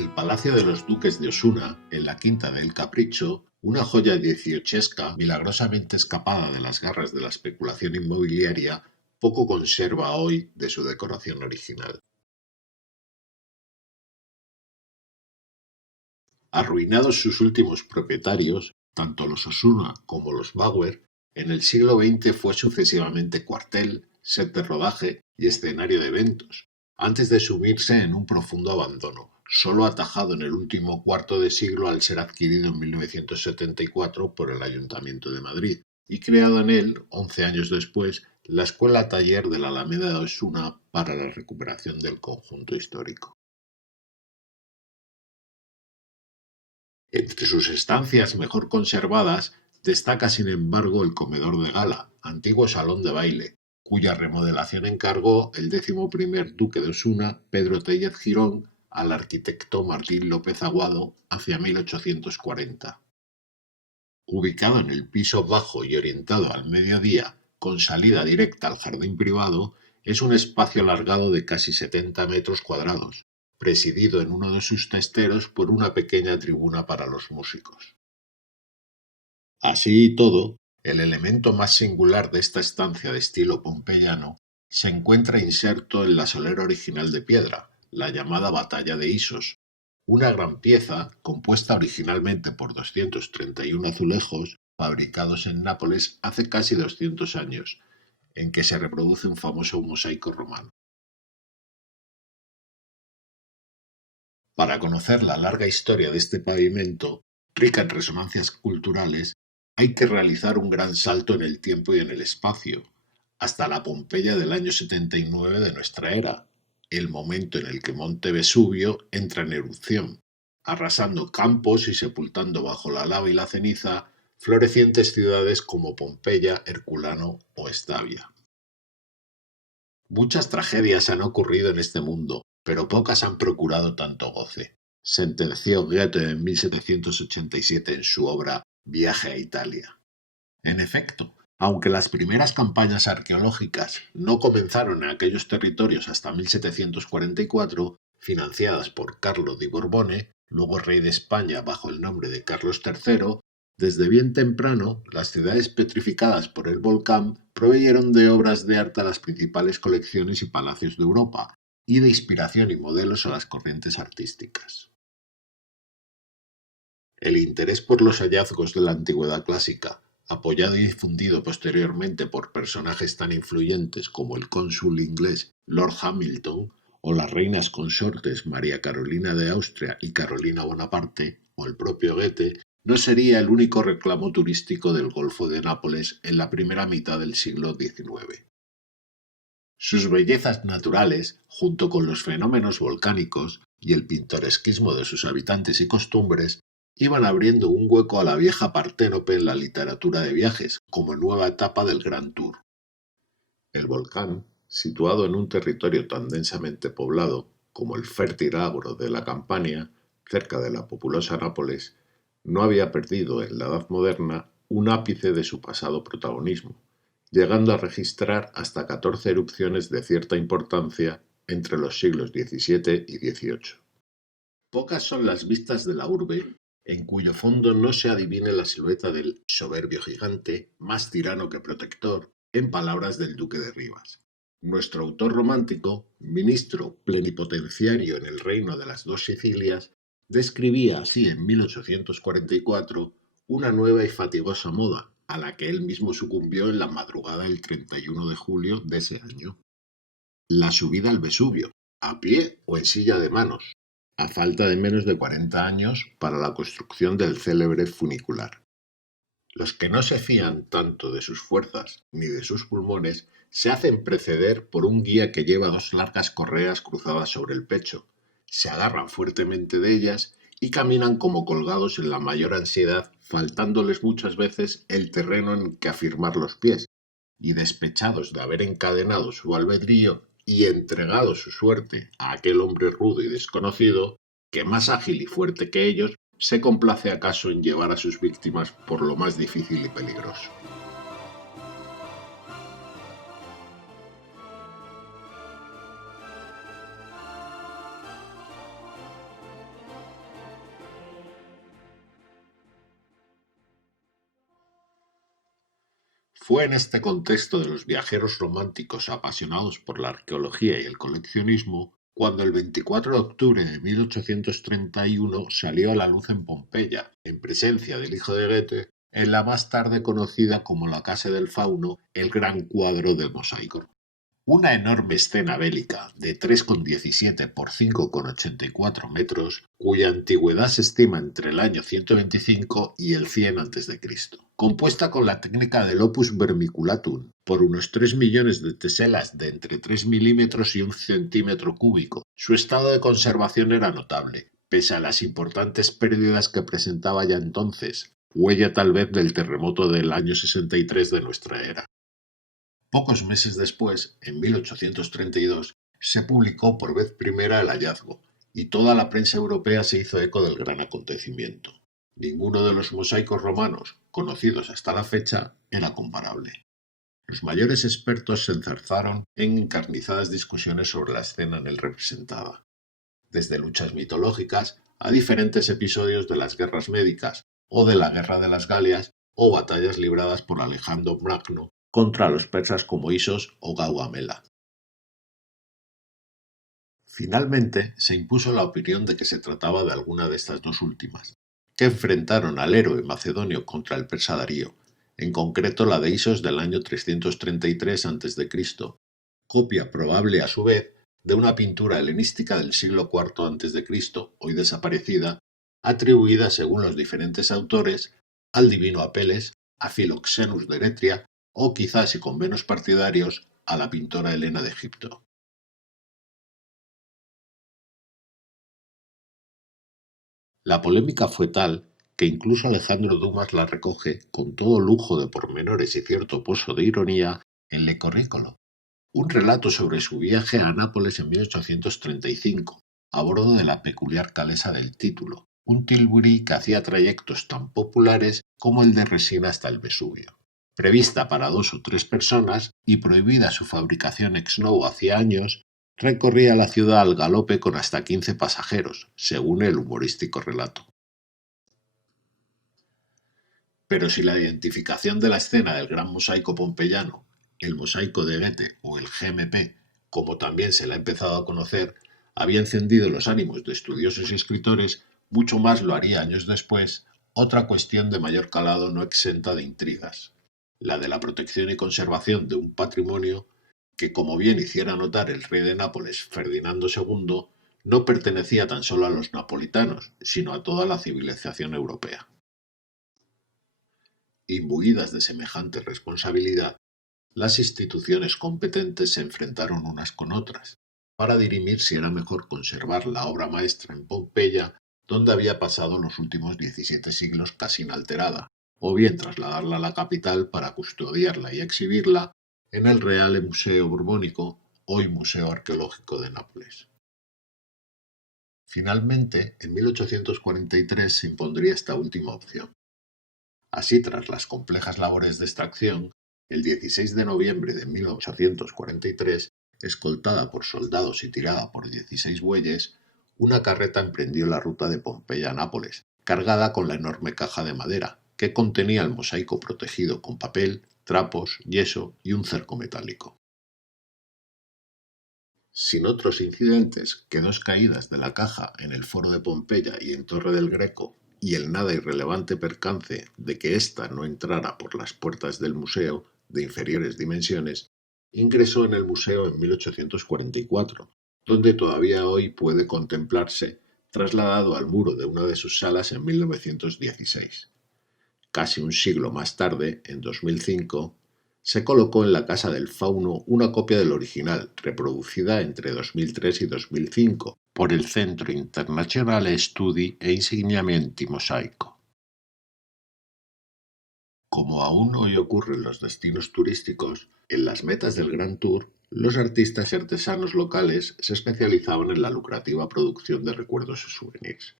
el Palacio de los Duques de Osuna, en la Quinta del Capricho, una joya dieciochesca milagrosamente escapada de las garras de la especulación inmobiliaria, poco conserva hoy de su decoración original. Arruinados sus últimos propietarios, tanto los Osuna como los Bauer, en el siglo XX fue sucesivamente cuartel, set de rodaje y escenario de eventos, antes de sumirse en un profundo abandono, solo atajado en el último cuarto de siglo al ser adquirido en 1974 por el Ayuntamiento de Madrid, y creado en él, 11 años después, la Escuela Taller de la Alameda de Osuna para la recuperación del conjunto histórico. Entre sus estancias mejor conservadas destaca sin embargo el comedor de gala, antiguo salón de baile, cuya remodelación encargó el 11º duque de Osuna, Pedro Tellez Girón, al arquitecto Martín López Aguado hacia 1840. Ubicado en el piso bajo y orientado al mediodía, con salida directa al jardín privado, es un espacio alargado de casi 70 metros cuadrados, presidido en uno de sus testeros por una pequeña tribuna para los músicos. Así y todo, el elemento más singular de esta estancia de estilo pompeyano se encuentra inserto en la solera original de piedra, la llamada Batalla de Isos, una gran pieza compuesta originalmente por 231 azulejos fabricados en Nápoles hace casi 200 años, en que se reproduce un famoso mosaico romano. Para conocer la larga historia de este pavimento, rica en resonancias culturales, hay que realizar un gran salto en el tiempo y en el espacio, hasta la Pompeya del año 79 de nuestra era, el momento en el que Monte Vesubio entra en erupción, arrasando campos y sepultando bajo la lava y la ceniza florecientes ciudades como Pompeya, Herculano o Estavia. Muchas tragedias han ocurrido en este mundo, pero pocas han procurado tanto goce, sentenció Goethe en 1787 en su obra Viaje a Italia. En efecto, aunque las primeras campañas arqueológicas no comenzaron en aquellos territorios hasta 1744, financiadas por Carlo di Borbone, luego rey de España bajo el nombre de Carlos III, desde bien temprano, las ciudades petrificadas por el volcán proveyeron de obras de arte a las principales colecciones y palacios de Europa, y de inspiración y modelos a las corrientes artísticas. El interés por los hallazgos de la antigüedad clásica, apoyado y difundido posteriormente por personajes tan influyentes como el cónsul inglés Lord Hamilton o las reinas consortes María Carolina de Austria y Carolina Bonaparte, o el propio Goethe, no sería el único reclamo turístico del Golfo de Nápoles en la primera mitad del siglo XIX. Sus bellezas naturales, junto con los fenómenos volcánicos y el pintoresquismo de sus habitantes y costumbres, iban abriendo un hueco a la vieja Parténope en la literatura de viajes, como nueva etapa del Grand Tour. El volcán, situado en un territorio tan densamente poblado como el fértil agro de la Campania, cerca de la populosa Nápoles, no había perdido en la Edad Moderna un ápice de su pasado protagonismo, llegando a registrar hasta 14 erupciones de cierta importancia entre los siglos XVII y XVIII. Pocas son las vistas de la urbe en cuyo fondo no se adivine la silueta del soberbio gigante, más tirano que protector, en palabras del duque de Rivas. Nuestro autor romántico, ministro plenipotenciario en el reino de las dos Sicilias, describía así en 1844 una nueva y fatigosa moda, a la que él mismo sucumbió en la madrugada del 31 de julio de ese año. La subida al Vesubio, a pie o en silla de manos, a falta de menos de 40 años para la construcción del célebre funicular. Los que no se fían tanto de sus fuerzas ni de sus pulmones se hacen preceder por un guía que lleva dos largas correas cruzadas sobre el pecho, se agarran fuertemente de ellas y caminan como colgados en la mayor ansiedad, faltándoles muchas veces el terreno en que afirmar los pies, y despechados de haber encadenado su albedrío y entregado su suerte a aquel hombre rudo y desconocido, que más ágil y fuerte que ellos, se complace acaso en llevar a sus víctimas por lo más difícil y peligroso. Fue en este contexto de los viajeros románticos apasionados por la arqueología y el coleccionismo cuando el 24 de octubre de 1831 salió a la luz en Pompeya, en presencia del hijo de Goethe, en la más tarde conocida como la Casa del Fauno, el gran cuadro del mosaico. Una enorme escena bélica de 3,17 por 5,84 metros, cuya antigüedad se estima entre el año 125 y el 100 a.C., compuesta con la técnica del opus vermiculatum, por unos 3 millones de teselas de entre 3 milímetros y 1 centímetro cúbico. Su estado de conservación era notable, pese a las importantes pérdidas que presentaba ya entonces, huella tal vez del terremoto del año 63 de nuestra era. Pocos meses después, en 1832, se publicó por vez primera el hallazgo, y toda la prensa europea se hizo eco del gran acontecimiento. Ninguno de los mosaicos romanos, conocidos hasta la fecha, era comparable. Los mayores expertos se enzarzaron en encarnizadas discusiones sobre la escena en él representada, desde luchas mitológicas a diferentes episodios de las guerras médicas, o de la Guerra de las Galias, o batallas libradas por Alejandro Magno contra los persas como Isos o Gaugamela. Finalmente, se impuso la opinión de que se trataba de alguna de estas dos últimas, que enfrentaron al héroe macedonio contra el persa Darío, en concreto la de Isos del año 333 a.C., copia probable a su vez de una pintura helenística del siglo IV a.C., hoy desaparecida, atribuida, según los diferentes autores, al divino Apeles, a Filoxenus de Eretria o quizás y con menos partidarios, a la pintora Helena de Egipto. La polémica fue tal que incluso Alejandro Dumas la recoge con todo lujo de pormenores y cierto pozo de ironía en Le Corricolo, un relato sobre su viaje a Nápoles en 1835, a bordo de la peculiar calesa del Título, un tilburí que hacía trayectos tan populares como el de Resina hasta el Vesubio. Prevista para 2 o 3 personas y prohibida su fabricación ex novo hacía años, recorría la ciudad al galope con hasta 15 pasajeros, según el humorístico relato. Pero si la identificación de la escena del gran mosaico pompeyano, el mosaico de Goethe o el GMP, como también se la ha empezado a conocer, había encendido los ánimos de estudiosos y escritores, mucho más lo haría años después otra cuestión de mayor calado no exenta de intrigas, la de la protección y conservación de un patrimonio que, como bien hiciera notar el rey de Nápoles, Ferdinando II, no pertenecía tan solo a los napolitanos, sino a toda la civilización europea. Imbuidas de semejante responsabilidad, las instituciones competentes se enfrentaron unas con otras, para dirimir si era mejor conservar la obra maestra en Pompeya, donde había pasado los últimos 17 siglos casi inalterada, o bien trasladarla a la capital para custodiarla y exhibirla en el Reale Museo Borbónico, hoy Museo Arqueológico de Nápoles. Finalmente, en 1843 se impondría esta última opción. Así, tras las complejas labores de extracción, el 16 de noviembre de 1843, escoltada por soldados y tirada por 16 bueyes, una carreta emprendió la ruta de Pompeya a Nápoles, cargada con la enorme caja de madera, que contenía el mosaico protegido con papel, trapos, yeso y un cerco metálico. Sin otros incidentes que 2 caídas de la caja en el Foro de Pompeya y en Torre del Greco, y el nada irrelevante percance de que ésta no entrara por las puertas del museo, de inferiores dimensiones, ingresó en el museo en 1844, donde todavía hoy puede contemplarse, trasladado al muro de una de sus salas en 1916. Casi un siglo más tarde, en 2005, se colocó en la Casa del Fauno una copia del original, reproducida entre 2003 y 2005 por el Centro Internazionale Studi e Insegnamenti Mosaico. Como aún hoy ocurre en los destinos turísticos, en las metas del Grand Tour, los artistas y artesanos locales se especializaban en la lucrativa producción de recuerdos y souvenirs.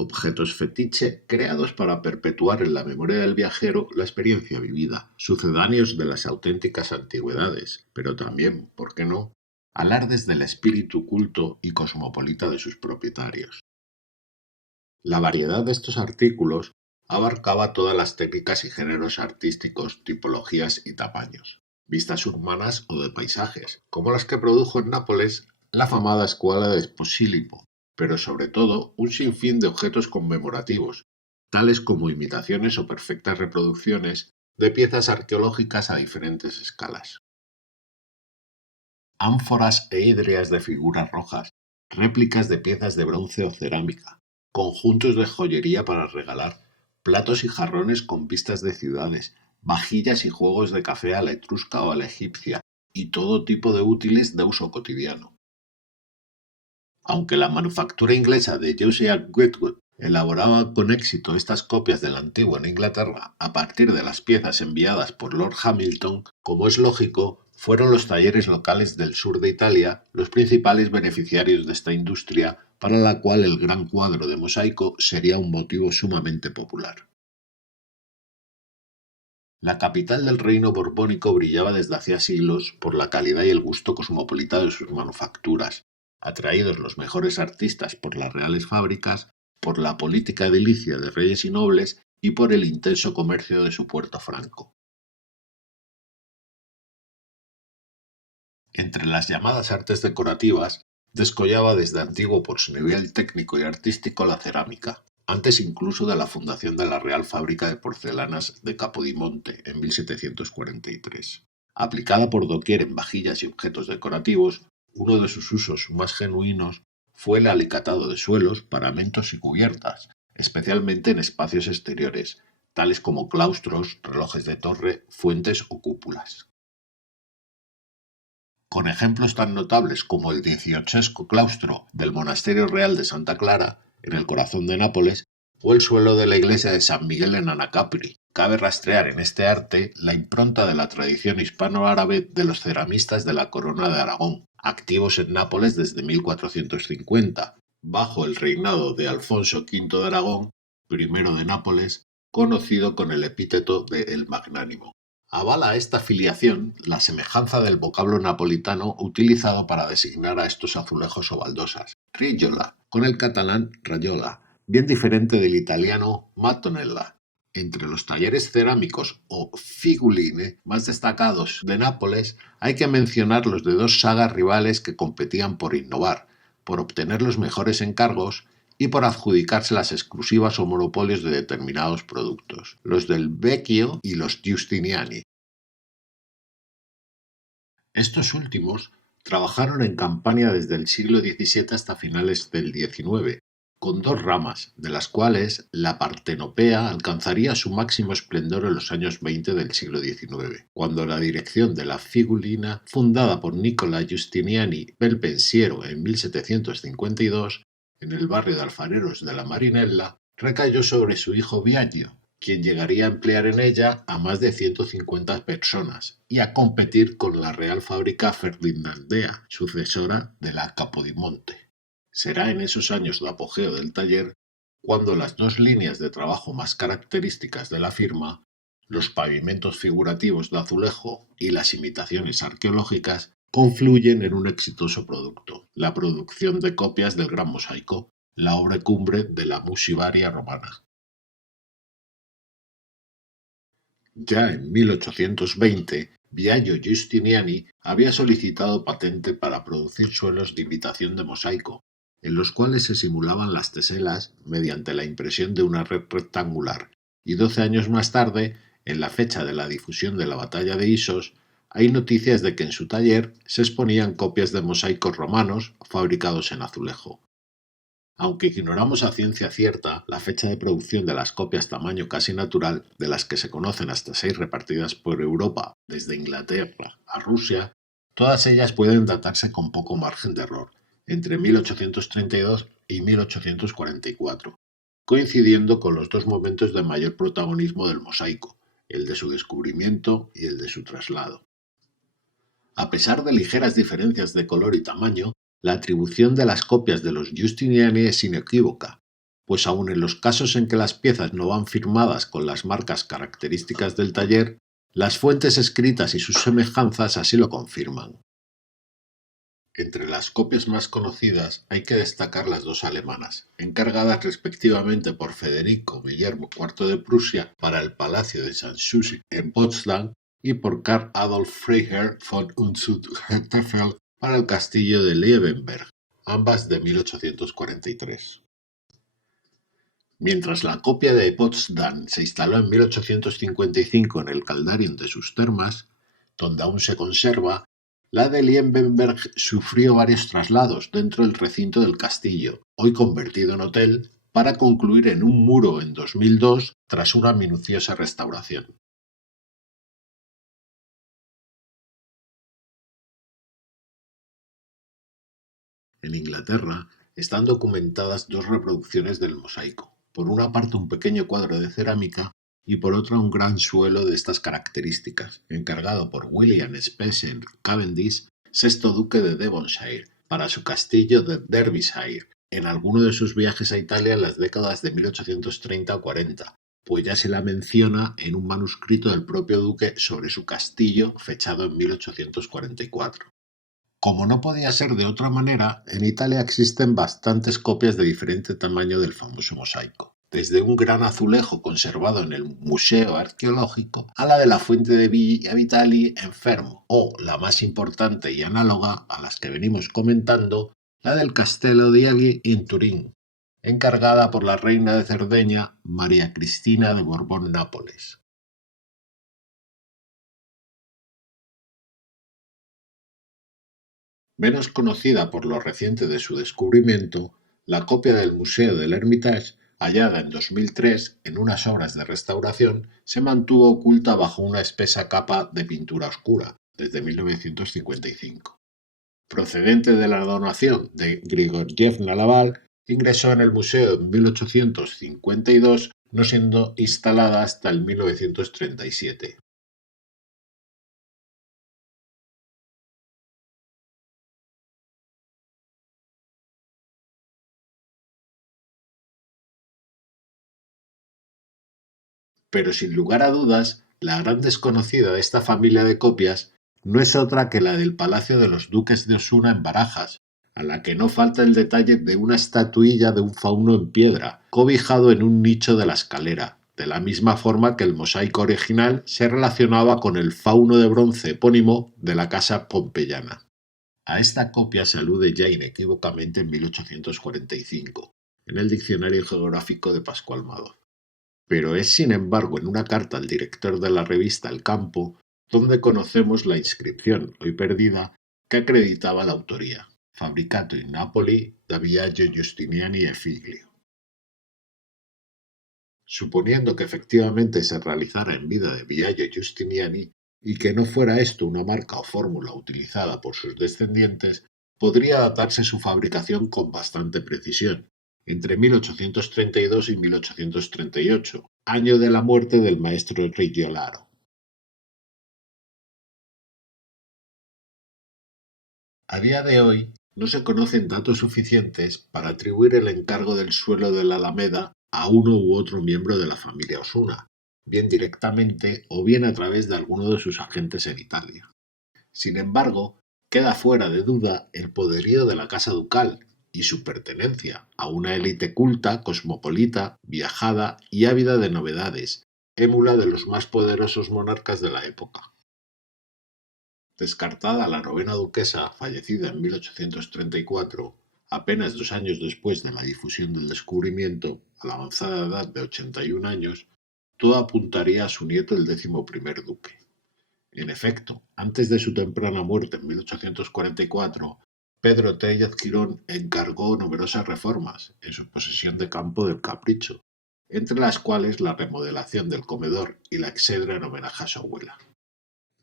Objetos fetiche creados para perpetuar en la memoria del viajero la experiencia vivida, sucedáneos de las auténticas antigüedades, pero también, ¿por qué no?, alardes del espíritu culto y cosmopolita de sus propietarios. La variedad de estos artículos abarcaba todas las técnicas y géneros artísticos, tipologías y tamaños, vistas urbanas o de paisajes, como las que produjo en Nápoles la afamada Escuela de Posillipo, pero sobre todo un sinfín de objetos conmemorativos, tales como imitaciones o perfectas reproducciones de piezas arqueológicas a diferentes escalas. Ánforas e hidrias de figuras rojas, réplicas de piezas de bronce o cerámica, conjuntos de joyería para regalar, platos y jarrones con vistas de ciudades, vajillas y juegos de café a la etrusca o a la egipcia, y todo tipo de útiles de uso cotidiano. Aunque la manufactura inglesa de Josiah Wedgwood elaboraba con éxito estas copias del antiguo en Inglaterra a partir de las piezas enviadas por Lord Hamilton, como es lógico, fueron los talleres locales del sur de Italia los principales beneficiarios de esta industria, para la cual el gran cuadro de mosaico sería un motivo sumamente popular. La capital del reino borbónico brillaba desde hacía siglos por la calidad y el gusto cosmopolita de sus manufacturas, atraídos los mejores artistas por las reales fábricas, por la política edilicia de reyes y nobles y por el intenso comercio de su puerto franco. Entre las llamadas artes decorativas, descollaba desde antiguo por su nivel técnico y artístico la cerámica, antes incluso de la fundación de la Real Fábrica de Porcelanas de Capodimonte en 1743. Aplicada por doquier en vajillas y objetos decorativos, uno de sus usos más genuinos fue el alicatado de suelos, paramentos y cubiertas, especialmente en espacios exteriores, tales como claustros, relojes de torre, fuentes o cúpulas. Con ejemplos tan notables como el dieciochesco claustro del Monasterio Real de Santa Clara, en el corazón de Nápoles, o el suelo de la iglesia de San Miguel en Anacapri. Cabe rastrear en este arte la impronta de la tradición hispano-árabe de los ceramistas de la Corona de Aragón, activos en Nápoles desde 1450, bajo el reinado de Alfonso V de Aragón, primero de Nápoles, conocido con el epíteto de El Magnánimo. Avala esta filiación la semejanza del vocablo napolitano utilizado para designar a estos azulejos o baldosas, riggiola, con el catalán rayola, bien diferente del italiano mattonella. Entre los talleres cerámicos o figuline más destacados de Nápoles hay que mencionar los de dos sagas rivales que competían por innovar, por obtener los mejores encargos y por adjudicarse las exclusivas o monopolios de determinados productos, los del Vecchio y los Giustiniani. Estos últimos trabajaron en Campania desde el siglo XVII hasta finales del XIX, con dos ramas, de las cuales la partenopea alcanzaría su máximo esplendor en los años 20 del siglo XIX, cuando la dirección de la Figulina, fundada por Nicola Giustiniani Belpensiero en 1752, en el barrio de alfareros de la Marinella, recayó sobre su hijo Biagio, quien llegaría a emplear en ella a más de 150 personas y a competir con la Real Fábrica Ferdinandea, sucesora de la Capodimonte. Será en esos años de apogeo del taller cuando las dos líneas de trabajo más características de la firma, los pavimentos figurativos de azulejo y las imitaciones arqueológicas, confluyen en un exitoso producto, la producción de copias del Gran Mosaico, la obra cumbre de la musivaria romana. Ya en 1820, Biagio Giustiniani había solicitado patente para producir suelos de imitación de mosaico, en los cuales se simulaban las teselas mediante la impresión de una red rectangular, y 12 años más tarde, en la fecha de la difusión de la batalla de Isos, hay noticias de que en su taller se exponían copias de mosaicos romanos fabricados en azulejo. Aunque ignoramos a ciencia cierta la fecha de producción de las copias tamaño casi natural, de las que se conocen hasta 6 repartidas por Europa, desde Inglaterra a Rusia, todas ellas pueden datarse con poco margen de error, entre 1832 y 1844, coincidiendo con los dos momentos de mayor protagonismo del mosaico, el de su descubrimiento y el de su traslado. A pesar de ligeras diferencias de color y tamaño, la atribución de las copias de los Giustiniani es inequívoca, pues aun en los casos en que las piezas no van firmadas con las marcas características del taller, las fuentes escritas y sus semejanzas así lo confirman. Entre las copias más conocidas hay que destacar las dos alemanas, encargadas respectivamente por Federico Guillermo IV de Prusia para el Palacio de Sanssouci en Potsdam y por Karl Adolf Freiherr von Unzucht-Hüttefeld para el castillo de Liebenberg, ambas de 1843. Mientras la copia de Potsdam se instaló en 1855 en el Caldarium de sus termas, donde aún se conserva, la de Liebenberg sufrió varios traslados dentro del recinto del castillo, hoy convertido en hotel, para concluir en un muro en 2002 tras una minuciosa restauración. En Inglaterra están documentadas dos reproducciones del mosaico, por una parte un pequeño cuadro de cerámica y por otra un gran suelo de estas características, encargado por William Spencer Cavendish, sexto duque de Devonshire, para su castillo de Derbyshire, en alguno de sus viajes a Italia en las décadas de 1830 o 40, pues ya se la menciona en un manuscrito del propio duque sobre su castillo fechado en 1844. Como no podía ser de otra manera, en Italia existen bastantes copias de diferente tamaño del famoso mosaico, desde un gran azulejo conservado en el Museo Arqueológico a la de la fuente de Villa Vitali en Fermo, o la más importante y análoga a las que venimos comentando, la del Castello di Agli en Turín, encargada por la reina de Cerdeña María Cristina de Borbón-Nápoles. Menos conocida por lo reciente de su descubrimiento, la copia del Museo del Hermitage, hallada en 2003 en unas obras de restauración, se mantuvo oculta bajo una espesa capa de pintura oscura desde 1955. Procedente de la donación de Grigorievna Laval, ingresó en el museo en 1852, no siendo instalada hasta el 1937. Pero sin lugar a dudas, la gran desconocida de esta familia de copias no es otra que la del Palacio de los Duques de Osuna en Barajas, a la que no falta el detalle de una estatuilla de un fauno en piedra, cobijado en un nicho de la escalera, de la misma forma que el mosaico original se relacionaba con el fauno de bronce epónimo de la casa pompeyana. A esta copia se alude ya inequívocamente en 1845, en el Diccionario Geográfico de Pascual Madoz. Pero es sin embargo en una carta al director de la revista El Campo donde conocemos la inscripción, hoy perdida, que acreditaba la autoría: Fabbricato in Napoli da Biagio Giustiniani e Figlio. Suponiendo que efectivamente se realizara en vida de Biagio Giustiniani y que no fuera esto una marca o fórmula utilizada por sus descendientes, podría datarse su fabricación con bastante precisión, entre 1832 y 1838, año de la muerte del maestro Rigolaro. A día de hoy, no se conocen datos suficientes para atribuir el encargo del suelo de la Alameda a uno u otro miembro de la familia Osuna, bien directamente o bien a través de alguno de sus agentes en Italia. Sin embargo, queda fuera de duda el poderío de la casa ducal y su pertenencia a una élite culta, cosmopolita, viajada y ávida de novedades, émula de los más poderosos monarcas de la época. Descartada la novena duquesa, fallecida en 1834, apenas 2 años después de la difusión del descubrimiento, a la avanzada edad de 81 años, todo apuntaría a su nieto el 11º duque. En efecto, antes de su temprana muerte en 1844, Pedro Tellez Quirón encargó numerosas reformas en su posesión de Campo del Capricho, entre las cuales la remodelación del comedor y la exedra en homenaje a su abuela.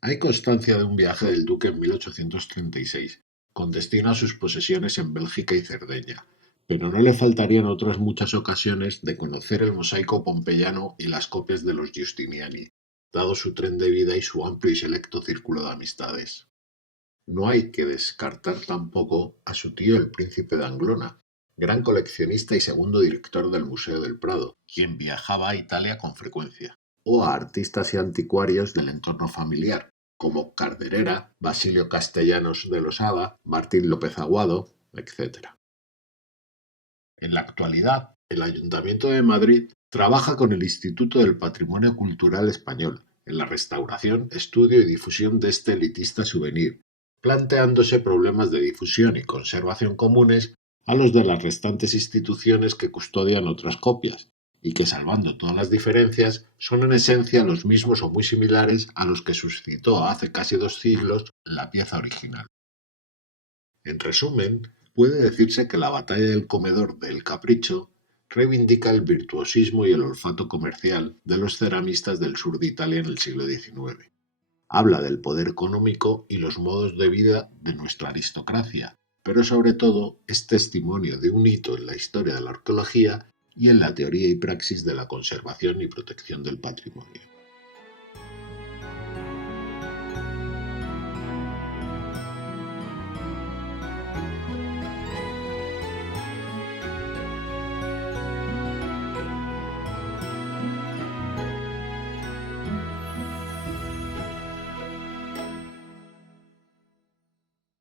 Hay constancia de un viaje del duque en 1836, con destino a sus posesiones en Bélgica y Cerdeña, pero no le faltarían otras muchas ocasiones de conocer el mosaico pompeyano y las copias de los Giustiniani, dado su tren de vida y su amplio y selecto círculo de amistades. No hay que descartar tampoco a su tío el príncipe de Anglona, gran coleccionista y segundo director del Museo del Prado, quien viajaba a Italia con frecuencia, o a artistas y anticuarios del entorno familiar, como Carderera, Basilio Castellanos de Losada, Martín López Aguado, etc. En la actualidad, el Ayuntamiento de Madrid trabaja con el Instituto del Patrimonio Cultural Español en la restauración, estudio y difusión de este elitista souvenir, planteándose problemas de difusión y conservación comunes a los de las restantes instituciones que custodian otras copias, y que, salvando todas las diferencias, son en esencia los mismos o muy similares a los que suscitó hace casi 2 siglos la pieza original. En resumen, puede decirse que la batalla del comedor del Capriccio reivindica el virtuosismo y el olfato comercial de los ceramistas del sur de Italia en el siglo XIX. Habla del poder económico y los modos de vida de nuestra aristocracia, pero sobre todo es testimonio de un hito en la historia de la arqueología y en la teoría y praxis de la conservación y protección del patrimonio.